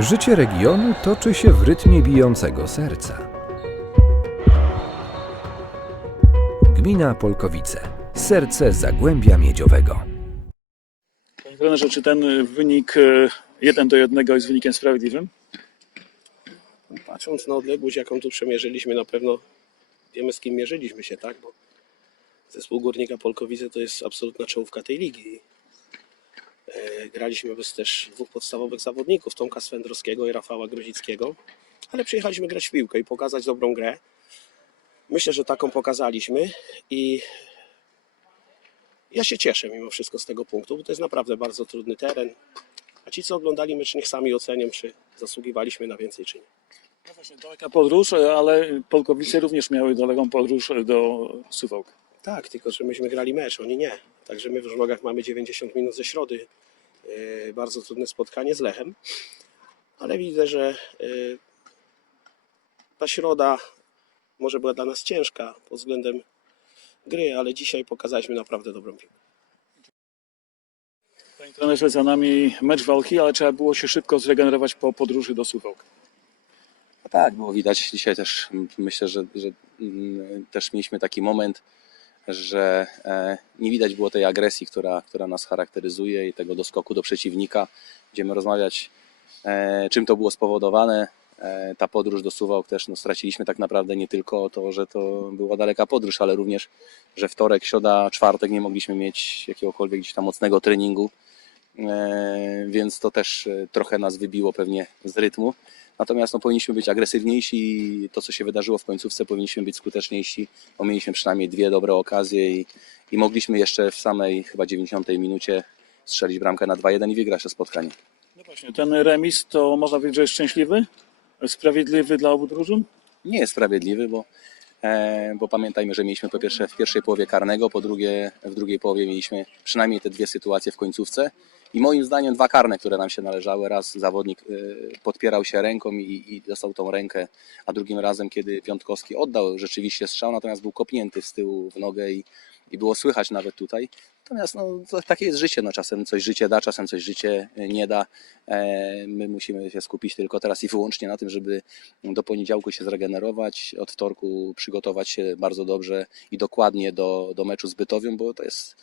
Życie regionu toczy się w rytmie bijącego serca. Gmina Polkowice. Serce Zagłębia Miedziowego. Panie trenerze, czy ten wynik e, 1 do 1 jest wynikiem sprawiedliwym? Patrząc na odległość, jaką tu przemierzyliśmy, na pewno wiemy, z kim mierzyliśmy się, tak? Bo zespół Górnika Polkowice to jest absolutna czołówka tej ligi. E, Graliśmy bez też dwóch podstawowych zawodników, Tomka Swędrowskiego i Rafała Grozickiego, ale przyjechaliśmy grać w piłkę i pokazać dobrą grę. Myślę, że taką pokazaliśmy i ja się cieszę mimo wszystko z tego punktu, bo to jest naprawdę bardzo trudny teren. A ci, co oglądali mecz, niech sami ocenią, czy zasługiwaliśmy na więcej, czy nie. No właśnie, daleka podróż, ale Polkowice również miały daleką podróż do Suwałk. Tak, tylko że myśmy grali mecz, oni nie. Także my w żłogach mamy 90 minut ze środy. Yy, bardzo trudne spotkanie z Lechem. Ale widzę, że yy, ta środa może była dla nas ciężka pod względem gry, ale dzisiaj pokazaliśmy naprawdę dobrą piłkę. Panie trenerze, za nami mecz walki, ale trzeba było się szybko zregenerować po podróży do Suwałk. No tak, było widać dzisiaj też. Myślę, że, że mm, też mieliśmy taki moment, że e, nie widać było tej agresji, która, która nas charakteryzuje i tego doskoku do przeciwnika. Będziemy rozmawiać, e, czym to było spowodowane. E, ta podróż do Suwałk też no, straciliśmy tak naprawdę nie tylko to, że to była daleka podróż, ale również, że wtorek, środa, czwartek nie mogliśmy mieć jakiegokolwiek gdzieś tam mocnego treningu. Więc to też trochę nas wybiło pewnie z rytmu. Natomiast no, powinniśmy być agresywniejsi i to, co się wydarzyło w końcówce, powinniśmy być skuteczniejsi, bo mieliśmy przynajmniej dwie dobre okazje i, i mogliśmy jeszcze w samej chyba 90 minucie strzelić bramkę na 2-1 i wygrać to spotkanie. No właśnie, ten remis to można powiedzieć, że jest szczęśliwy? Sprawiedliwy dla obu drużyn? Nie jest sprawiedliwy, bo, bo pamiętajmy, że mieliśmy po pierwsze w pierwszej połowie karnego, po drugie w drugiej połowie mieliśmy przynajmniej te dwie sytuacje w końcówce. I moim zdaniem dwa karne, które nam się należały. Raz zawodnik y, podpierał się ręką i, i dostał tą rękę, a drugim razem, kiedy Piątkowski oddał rzeczywiście strzał, natomiast był kopnięty z tyłu w nogę i, i było słychać nawet tutaj. Natomiast no, to, takie jest życie. No, czasem coś życie da, czasem coś życie y, nie da. E, my musimy się skupić tylko teraz i wyłącznie na tym, żeby do poniedziałku się zregenerować, od wtorku przygotować się bardzo dobrze i dokładnie do, do meczu z Bytowią, bo to jest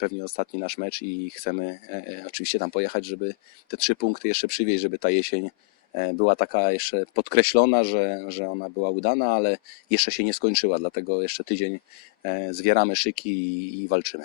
pewnie ostatni nasz mecz i chcemy e, e, oczywiście tam pojechać, żeby te trzy punkty jeszcze przywieźć, żeby ta jesień e, była taka jeszcze podkreślona, że, że ona była udana, ale jeszcze się nie skończyła, dlatego jeszcze tydzień e, zwieramy szyki i, i walczymy.